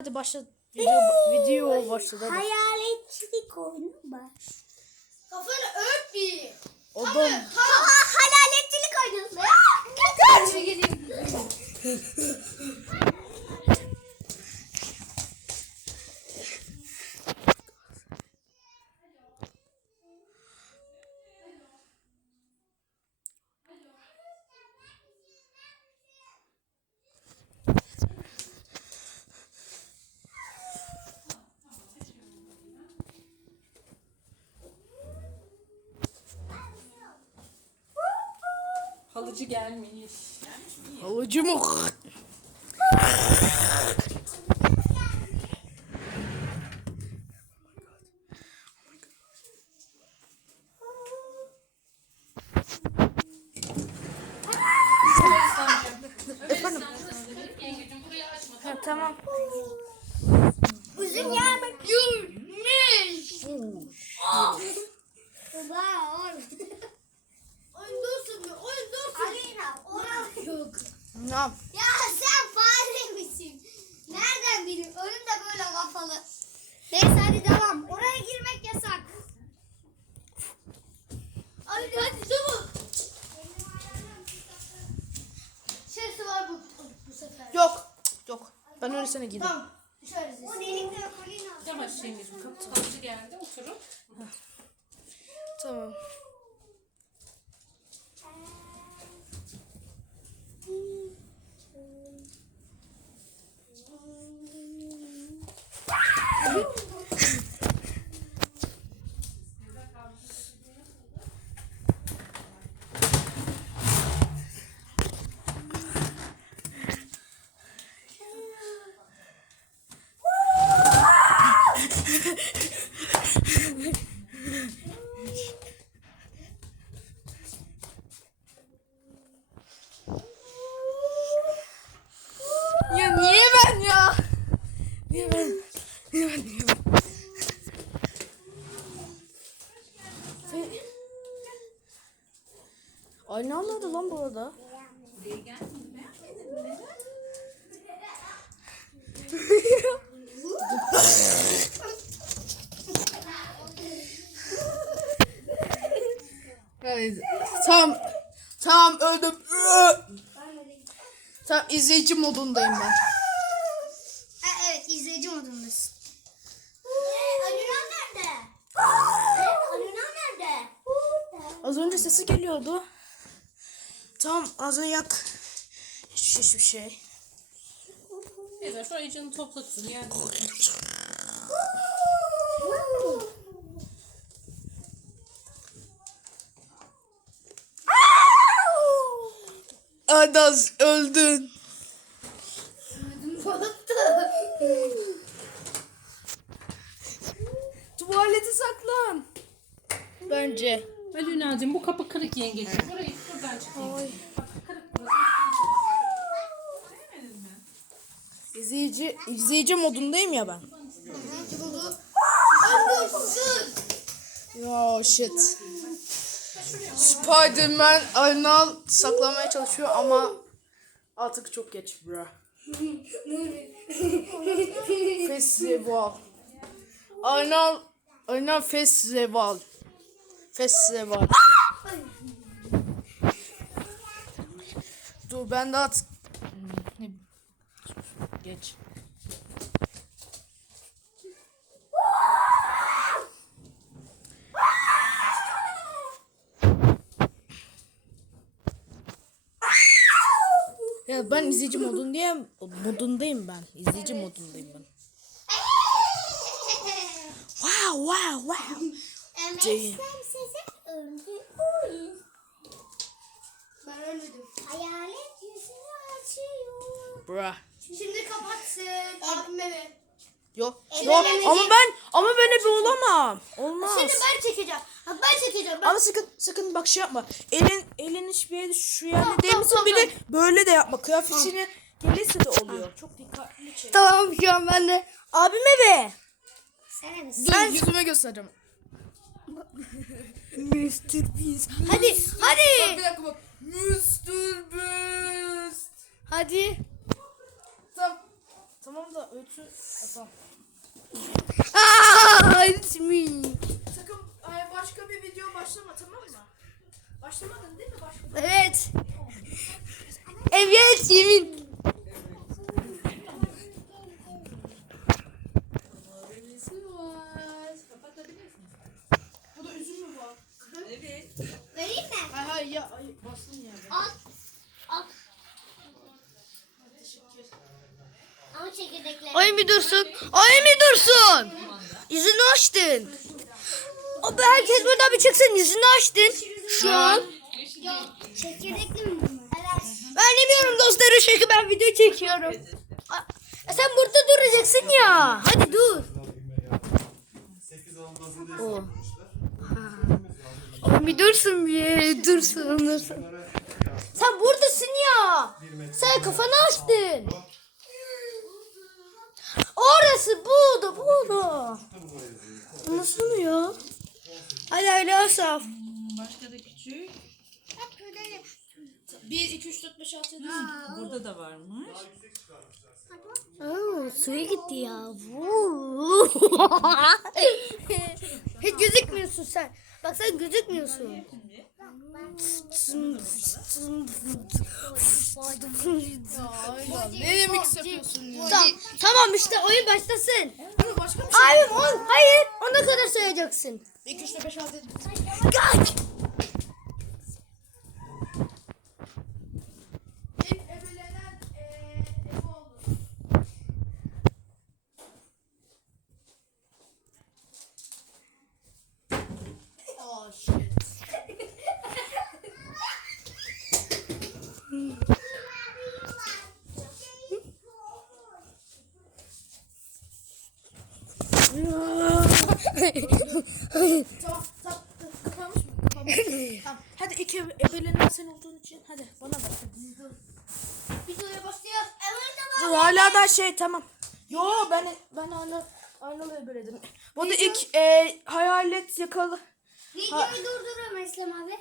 Hadi başla. Video, video başladı. hadi. Hayaletçilik oyunu var. Kafanı ört bir. Odam. Ha, hayaletçilik oyunu. Götür. Halıcı gelmiş. Alıcı mı? Efendim? Ha, tamam. Uzun yağmur. Yürümüş. Baba oğlum. Oyun dursun bir oyun dursun. Alina oral yok. Ne yap? Ya sen fare misin? Nereden bileyim? Önüm de böyle kafalı. Neyse hadi devam. Oraya girmek yasak. Hadi hadi çabuk. Şurası var bu, bu sefer. Yok. Yok. Ben öylesine gideyim. Tamam. Şöyle O ses. delikte yok Alina. Yavaş şeyimiz bu. Halıcı geldi oturun. Tamam. Ya niye ben ya? Niye ben? Niye ben? Niye ben? Ve... Ay ne anladı lan bu arada? Tamam. Tamam öldüm. Tamam izleyici modundayım ben. Ha, evet izleyici modundasın. Alina nerede? Evet, Alina nerede? Az önce sesi geliyordu. Tamam az önce yak. Hiçbir şey, hiçbir şey. Evet şu ayıcını topla kızım. Yani Adaz öldün. Tuvalete saklan. Bence. Alünacığım bu kapı kırık yengeciğim. Burayı mi? İzleyici, izleyici modundayım ya ben. Ya shit. Spiderman Arnal saklamaya çalışıyor ama artık çok geç bro. Festival. Arnal Arnal Festival. Festival. Dur ben t- ne geç. Ya ben izleyici modundayım. Modundayım ben. İzleyici modundayım ben. Wow wow wow. Değil. Ben ölmedim. Hayalet yüzünü açıyor. Bruh. Şimdi kapatsın. Abime ver. Yok. Yok ama ben ama ben hep olamam. Olmaz. Şimdi ben çekeceğim. Bak ben çekeceğim. Ben... Ama sakın sakın bak şey yapma. Elin elin hiçbir yere şu yerde Tamam, değil tamam, misin? tamam, Bir de böyle de yapma. Kıyafetine gelirse de oluyor. Çok dikkatli çek. Tamam şu an ben de. Abime be. Sen misin? Ben yüzüme göstereceğim. Mr. Beast. Hadi hadi. Bir dakika bak. Beast. Hadi. Tamam. Tamam da ötü... Tamam. Aa, it's me. Sakın ay, başka bir video başlama tamam mı? Başlamadın değil mi? Başka Evet. Evet yemin. Bu da üzüm mü var? Vereyim mi? Hay hay ya ay, bastın ya. Al. Al. Teşekkür. Ama Ay bir dursun. Ay bir dursun. Yüzünü açtın. O herkes burada bir çıksın. Yüzünü açtın. Şu an. Çekirdekli mi? Ben demiyorum dostlarım çünkü ben video çekiyorum. E sen burada duracaksın ya. Hadi dur. 8 almazını da O. Oğlum bir dursun bir. Dursun dursun. Sen buradasın ya. Sen kafanı açtın. Orası bu da bu da. Nasıl ya? Hadi öyle Asaf. Başka da küçük. 1, 2, 3, 4, 5, 6, 7, Burada da varmış. Aa, suya gitti ya. Hiç gözükmüyorsun sen. Bak sen gözükmüyorsun. Ne yapıyorsun ya? Tamam, tamam işte oyun başlasın. Başka bir şey. Abim on, hayır ona kadar sayacaksın. 2, 3, 4, 5, 6, 7. Kaç. Tamam, tamam. Kapanmış mı? Kapanmış. tamam. Hadi iki ebelenen sen olduğun için hadi bana bak. Videoya başlıyoruz. Evet Dur hala da şey tamam. Yo ben ben aynı aynı ebeledim. Bu da ilk e, hayalet yakalı. Videoyu durduruyorum Eslem abi.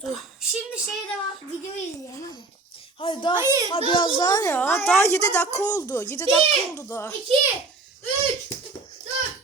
Dur. Şimdi şey devam, videoyu izleyelim hadi. Hayır daha Hayır, ha, dur, biraz dur, daha dur. ya. Hayır, daha hayır, 7 hayır. dakika oldu. 7 dakika oldu daha. 2, 3, 4.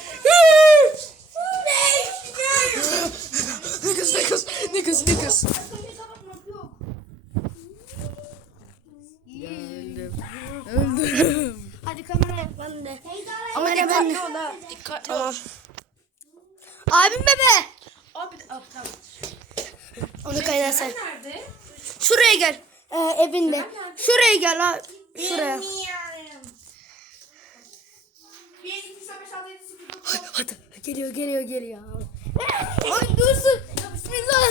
ne kız ne kız ne kız ne kız. Hadi kamera yapalım de. Ama dikkatli ol ha. Dikkatli ol. Abim bebe. Abi abi tamam. Onu kaynar sen. Nerede? Şuraya gel. Ee, evinde. Şuraya gel ha. Şuraya. 1 2 3 4 5 6 7 8 9 Hadi geliyor geliyor geliyor. Ay dursun. Bismillah.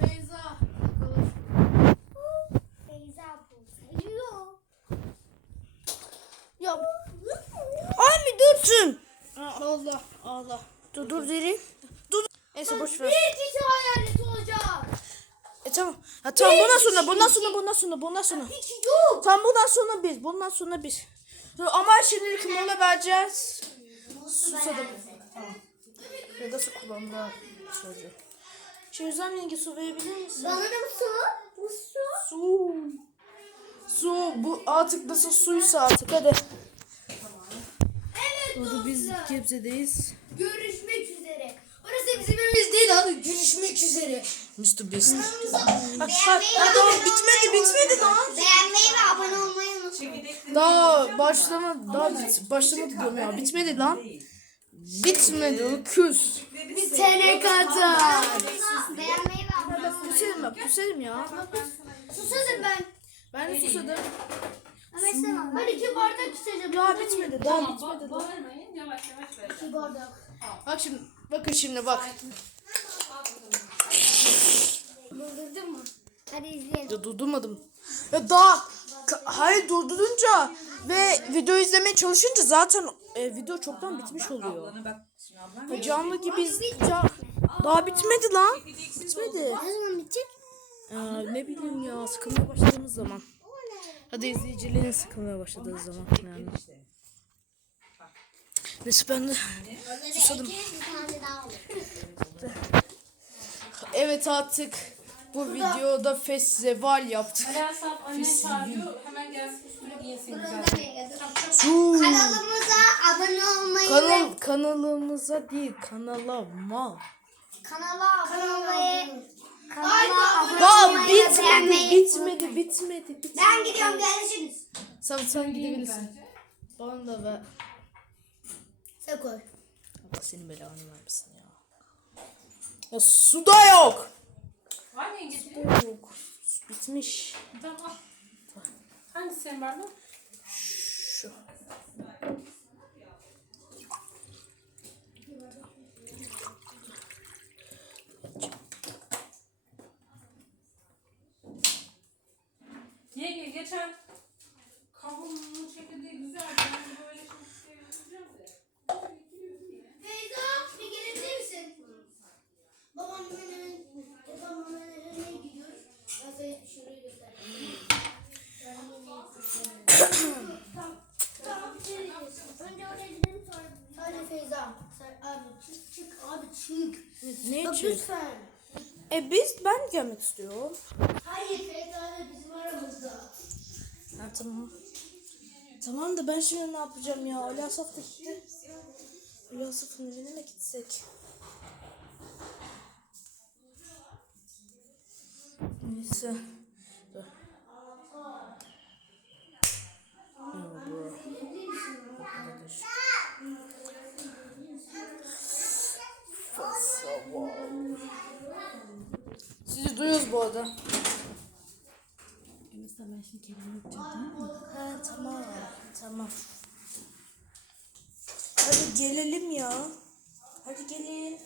Feyza. Feyza seviyor. Ya Abi dursun. Allah Allah. Dur dur derin. Neyse boş ver. kişi hayalet olacak. E tamam. Ha tamam bundan sonra bundan sonra bundan sonra bundan sonra. Hiç yok. Tamam bundan sonra biz. Bundan sonra biz. Dur, ama şimdilik mola vereceğiz. Susadım. Tamam. Ya da su kullanma çocuğu. Şehzam yenge su verebilir misin? Bana da su. Bu su. Su. Su. Bu artık nasıl suysa artık. Hadi. Burada biz Gebze'deyiz. Görüşmek üzere. Orası bizim evimiz değil abi. Görüşmek üzere. Mr. Beast. Ha, ha, daha bitmedi bitmedi daha. Beğenmeyi ve abone olmayı unutmayın. Daha başlama daha bit, başlamadı diyorum ya. Bitmedi lan. Bitmedi küs. Bir tane kadar. Beğenmeyi ve abone olmayı. Küselim bak küselim ya. Susadım ben. Ben de susadım. İstemem. Ben iki bardak içeceğim. Ya bitmedi daha bitmedi daha. Bağırmayın yavaş yavaş ver. İki bardak. Bak şimdi bakın şimdi bak. Durdurdun mu? Hadi izleyelim. Ya durdurmadım. Ya daha ka- hayır durdurunca ve video izlemeye çalışınca zaten e, video çoktan bitmiş oluyor. Ya canlı gibi iz- ca- daha bitmedi lan. Bitmedi. Ne zaman bitecek? Aa, ne bileyim ya sıkılmaya başladığımız zaman. Hadi izleyicilerin sıkılmaya başladığı zaman yani. Neyse ben de susadım. Bir tane daha olur. Evet artık bu videoda festival yaptık. Ali Asaf annen çağırıyor. Hemen gelsin üstüne giyinsin güzel. Kanalımıza abone olmayı Kanal kanalımıza değil kanala abone olmayı kanala abone olmayı ve bitmedi, beğenmeyi- bitmedi, bitmedi, bitmedi. Ben gidiyorum görüşürüz. Sen sen gidebilirsin. Bana da ver. Sen koy. Allah senin belanı vermesin ya. Ya su da yok. Var mı yengesi? Yok. Su bitmiş. Tamam al. Hangisi senin bardağın? Geçen kavunun çekirdeği güzel. Ben böyle şimdi seveceğim de. Feyza bir gelebilir misin? Babam hemen babam hemen nereye gidiyor? Ben sana şurayı göstereyim. Tamam. Tamam. bir diyeceğiz. Önce oraya gidelim sonra. Hadi Feyza. Sen abi çık çık abi çık. Ne Bak için? lütfen. E biz ben gelmek istiyorum. Hayır Feyza ile bizim aramızda. Ha, tamam. Tamam da ben şimdi ne yapacağım ya? Ali Asaf da gitti. Ali Asaf'ın evine mi gitsek? Neyse. Dur. Ya bu. Fasava. Sizi duyuyoruz bu arada. Ha tamam. Tamam. Hadi gelelim ya. Hadi gelin.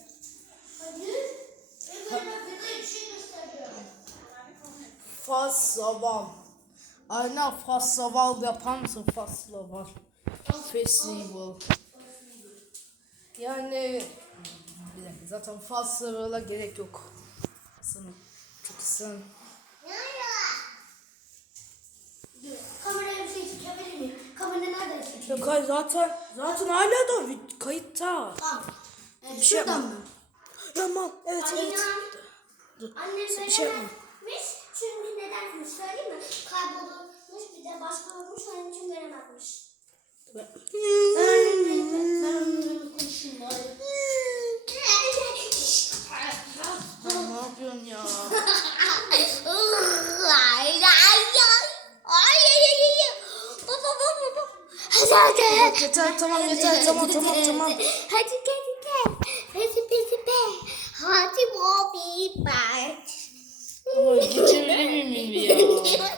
Fas saval. Aynen fas saval yapar mısın fas saval? Festival. Yani bir dakika zaten fas savala gerek yok. Sanırım. Çünkü sen Kameraya bir şey çekebilir miyim? Kamera nerede çekiyor? Yok hayır zaten zaten hala da vid- kayıtta. Tamam. Ee, şey şuradan yapma. mı? Tamam evet evet. Dur. Annem Bir şey yapma. veremezmiş. Çünkü nedenmiş söyleyeyim mi? Kaybolmuş bir de başka olmuş onun için veremezmiş. Ben onunla konuşayım bari. Ya ne yapıyorsun ya? Yeter tamam yeter tamam tamam tamam. Hadi gel gel. Hadi bizi be. Hadi Bobby bak. Ay geçebilir miyim ya?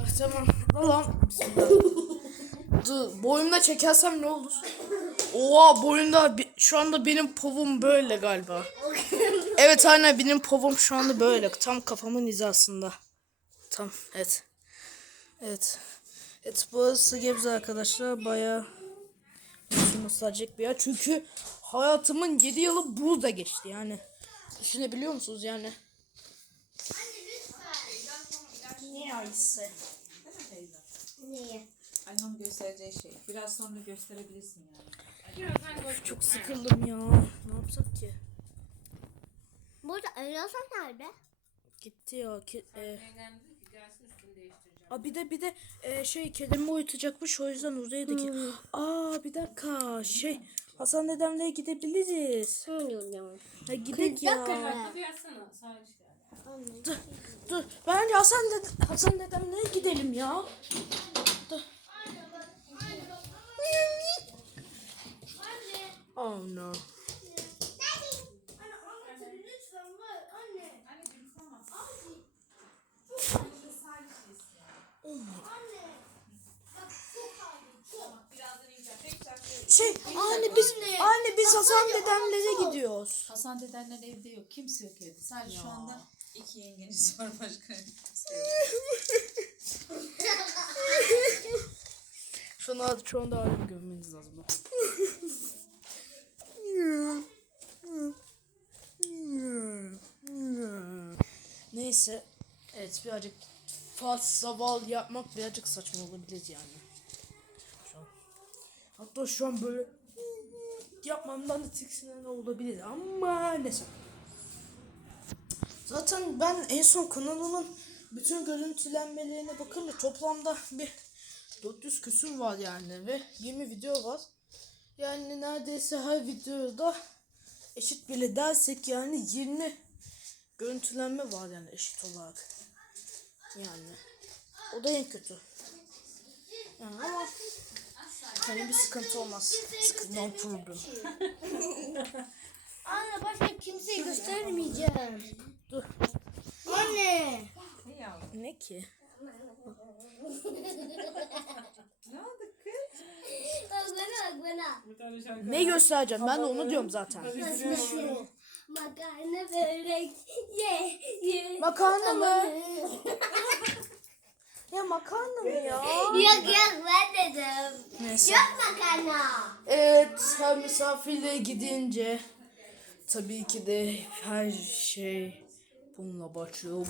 Ah, tamam. Lan. Dur boyumda çekersem ne olur? Oha boyumda bi- şu anda benim povum böyle galiba. Evet aynen benim povum şu anda böyle. Tam kafamın hizasında. Tam evet. Evet. Evet burası Gebze arkadaşlar. Baya nostaljik bir yer. Çünkü hayatımın 7 yılı burada geçti yani. Düşünebiliyor musunuz yani? Neyse. Niye? Annem göstereceği şey. Biraz sonra gösterebilirsin yani. Çok sıkıldım ya. Ne yapsak ki? Burada Elasa nerede? Gitti ya. Ki, e... Aa, bir de bir de e, şey kedimi uyutacakmış o yüzden uzaya da ki. Aa bir dakika şey Hasan dedemle gidebiliriz. Ha gidelim ya. Sağ işte. Dur, dur. Bence Hasan dede, Hasan dedemle gidelim ya. Dur. Oh no. Şey anne biz anne biz Hasan dedemlere gidiyoruz. Hasan dedenler evde yok. Kimse yok evde. Sadece şu anda iki yengeniz var başka kimse yok. Şu anda şu anda alemi görmeniz lazım. Neyse. Evet birazcık fazla val yapmak birazcık saçma olabilir yani. Şu an. Hatta şu an böyle yapmamdan da tiksinen olabilir ama neyse. Zaten ben en son kanalımın bütün görüntülenmelerine bakınca toplamda bir 400 küsür var yani ve 20 video var. Yani neredeyse her videoda eşit bile dersek yani 20 görüntülenme var yani eşit olarak. Yani o da en kötü. Yani ama hani bir sıkıntı olmaz. Sıkıntı no problem. Anne başka kimseyi göstermeyeceğim. Dur. Anne. Ne ki? Ne oldu kız? Bak bana bak bana. Bir tane şarkı. Ne göstereceğim? Ben de onu diyorum zaten. Makarna börek ye ye. Makarna mı? Ya makarna mı ya? Yok yok ben dedim. Neyse. Yok makarna. Evet, her misafirliğe gidince tabii ki de her şey bununla başlıyor.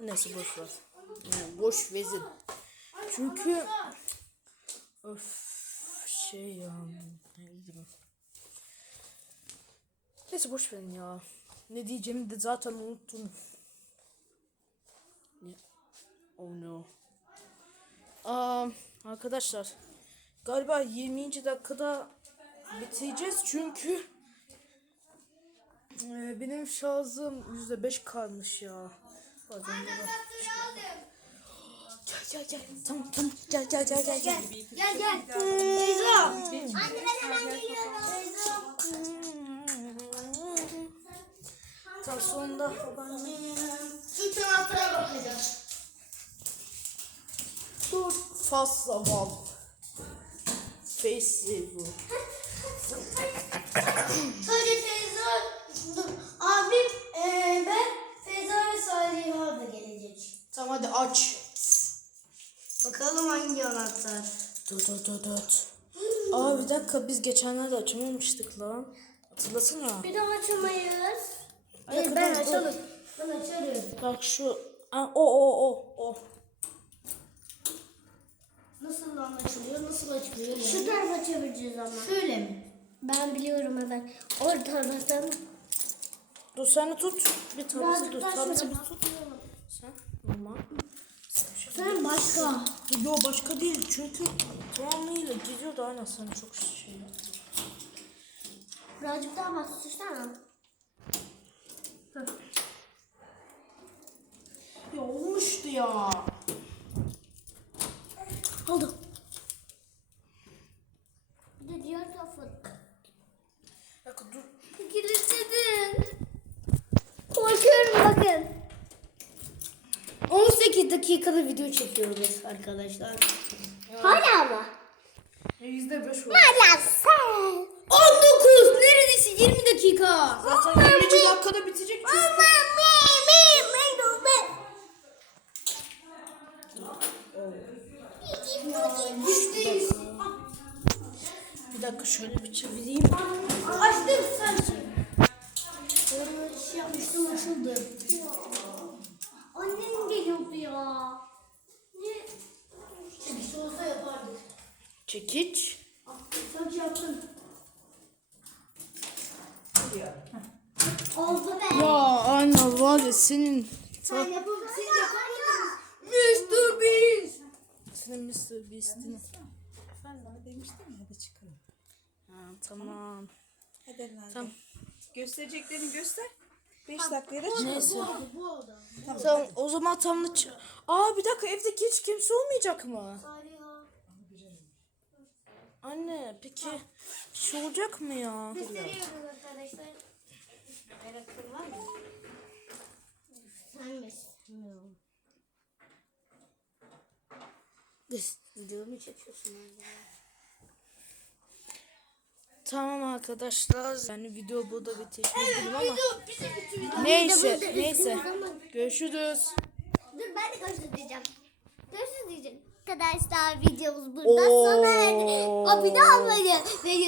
Neyse boş ver. Yani boş vezin. Çünkü öf şey ya ne diyeyim. Neyse boş verin ya. Ne diyeceğimi de zaten unuttum. Oh no. Aa, arkadaşlar galiba 20. dakikada bitireceğiz çünkü e, benim şarjım %5 kalmış ya. Bazen bak- Gel gel gel. Tamam tamam. Gel gel gel gel. gel. Gel gel. Teyze. Anne ben hemen geliyorum. Tam sonunda Şu tarafa bakacağım. dur fazla val. Face bu. Sadece. Dur. Abim eee ben Feyza ve Salih orada gelecek. Tamam hadi aç. Bakalım hangi anahtar. Dur dur dur dur. Aa bir dakika biz geçenlerde açamamıştık lan. Hatırlasana. Bir daha açamayız. Hayır, ben açalım. Ben açarım. Bak şu. Aa, o o o o. Nasıl anlaşılıyor? Nasıl açılıyor? Şu tarafa çevireceğiz ama. Şöyle mi? Ben biliyorum hemen. Oradan Dur sen tut. Bir daha Tableti şöyle bir tut. Sen normal. Sen başka. Yo başka değil çünkü tamamıyla gidiyor da aynen sana çok şey. Birazcık daha bastırsana. Ya olmuştu ya. Oldu. Bir de diğer tarafı. Bir dakika dur. Kilitledin. Korkuyorum bakın. 18 dakikada video çekiyoruz arkadaşlar. Hala mı? Yüzde beş oldu. Hala sen. 19. Neredeyse 20 dakika. Zaten Bir dakika şöyle bir çevireyim. Açtım sanki. Şey yapmıştım açıldı. Annem geliyordu ya. Ne? Şey olsa yapardık. Çekiç. Sanki yaptın. Oldu be. Ya anne var ya senin. Sen yapıp siz yapamadınız. Mr. Beast. Senin Mr. Beast'in. Efendim bana demiştin ya hadi çıkalım. Ha, tamam. Hadi Elnaz. Tamam. Göstereceklerini göster. 5 dakikaya da çıkalım. Neyse. Bu oldu. Tamam o zaman tam da ç- Aa bir dakika evde hiç kimse olmayacak mı? Sadece Anne peki bir şey olacak mı ya? Gösteriyoruz arkadaşlar. Merakın var mı? Sen misin? Videomu çekiyorsun abi. Tamam arkadaşlar. Yani video burada bitirebilirim ama. Neyse neyse. Görüşürüz. Dur ben de görüşürüz diyeceğim. Görüşürüz diyeceğim. Arkadaşlar videomuz burada sona erdi. Oo. Abone olmayı ve